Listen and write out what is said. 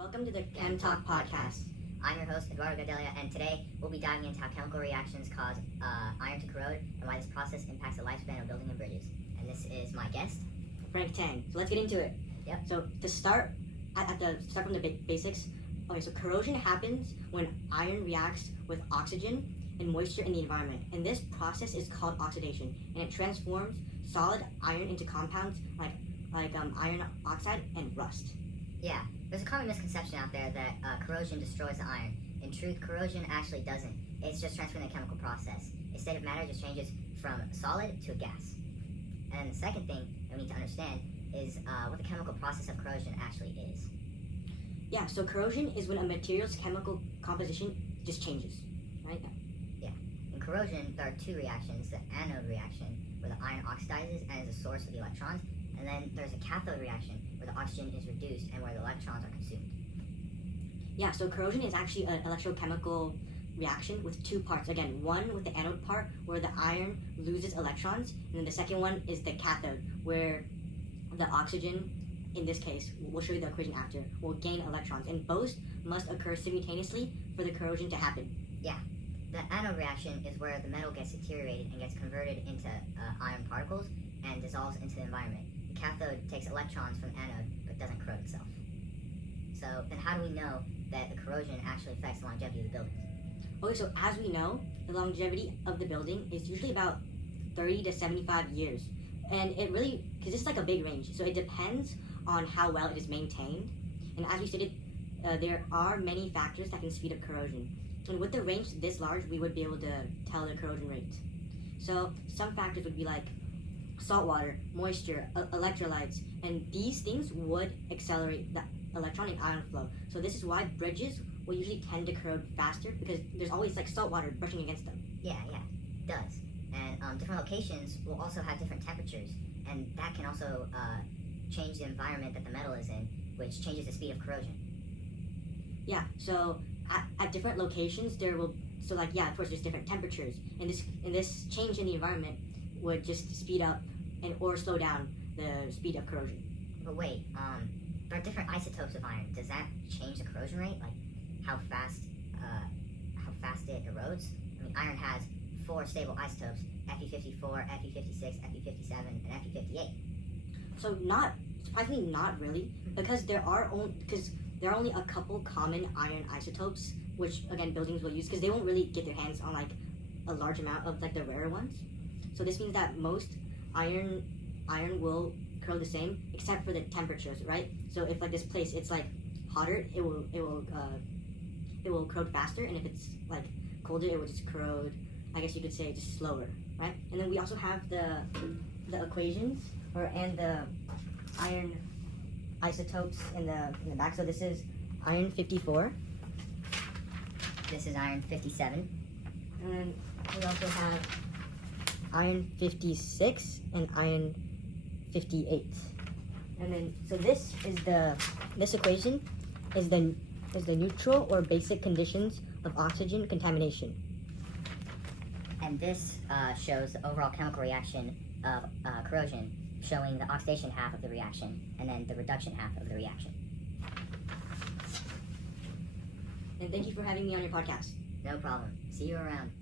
Welcome to the CheM Talk podcast. I'm your host, Eduardo Gadelia, and today we'll be diving into how chemical reactions cause iron to corrode and why this process impacts the lifespan of buildings and bridges. And this is my guest, Frank Tang. So let's get into it. Yep. So to start, start from the basics. Okay, so corrosion happens when iron reacts with oxygen and moisture in the environment, and this process is called oxidation, and it transforms solid iron into compounds like iron oxide and rust. Yeah, there's a common misconception out there that corrosion destroys the iron. In truth, corrosion actually doesn't. It's just transferring the chemical process. Its state of matter just changes from solid to a gas. And the second thing that we need to understand is what the chemical process of corrosion actually is. Yeah, so corrosion is when a material's chemical composition just changes, right? Yeah. In corrosion, there are two reactions: the anode reaction, where the iron oxidizes and is a source of the electrons, and then there's a cathode reaction, where the oxygen is reduced and where the electrons are consumed. Yeah, so corrosion is actually an electrochemical reaction with two parts. Again, one with the anode part, where the iron loses electrons, and then the second one is the cathode, where the oxygen, in this case, we'll show you the equation after, will gain electrons, and both must occur simultaneously for the corrosion to happen. Yeah. The anode reaction is where the metal gets deteriorated and gets converted into iron particles and dissolves into the environment. The cathode takes electrons from the anode but doesn't corrode itself. So then how do we know that the corrosion actually affects the longevity of the building? Okay, so as we know, the longevity of the building is usually about 30 to 75 years. And it really, because it's like a big range, so it depends on how well it is maintained. And as we stated, there are many factors that can speed up corrosion. And with the range this large, we would be able to tell the corrosion rate. So some factors would be like salt water, moisture, electrolytes, and these things would accelerate the electron and ion flow. So this is why bridges will usually tend to corrode faster, because there's always like salt water brushing against them. Yeah, it does. And different locations will also have different temperatures, and that can also change the environment that the metal is in, which changes the speed of corrosion. Yeah, so at different locations there will, so like, yeah, of course there's different temperatures, and this change in the environment would just speed up and or slow down the speed of corrosion. But wait, there are different isotopes of iron. Does that change the corrosion rate? Like how fast it erodes? I mean, iron has 4 stable isotopes: Fe54, Fe56, Fe57, and Fe58. So surprisingly not really, because there are only a couple common iron isotopes, which again buildings will use, because they won't really get their hands on like a large amount of like the rarer ones. So this means that most iron will corrode the same, except for the temperatures, right? So if like this place it's like hotter, it will corrode faster, and if it's like colder, it will just corrode, I guess you could say, just slower, right? And then we also have the equations and the iron isotopes in the back. So this is iron 54. This is iron 57. And then we also have iron 56 and iron 58. And then so this equation is the neutral or basic conditions of oxygen contamination. And this shows the overall chemical reaction of corrosion, showing the oxidation half of the reaction and then the reduction half of the reaction. And thank you for having me on your podcast. No problem. See you around.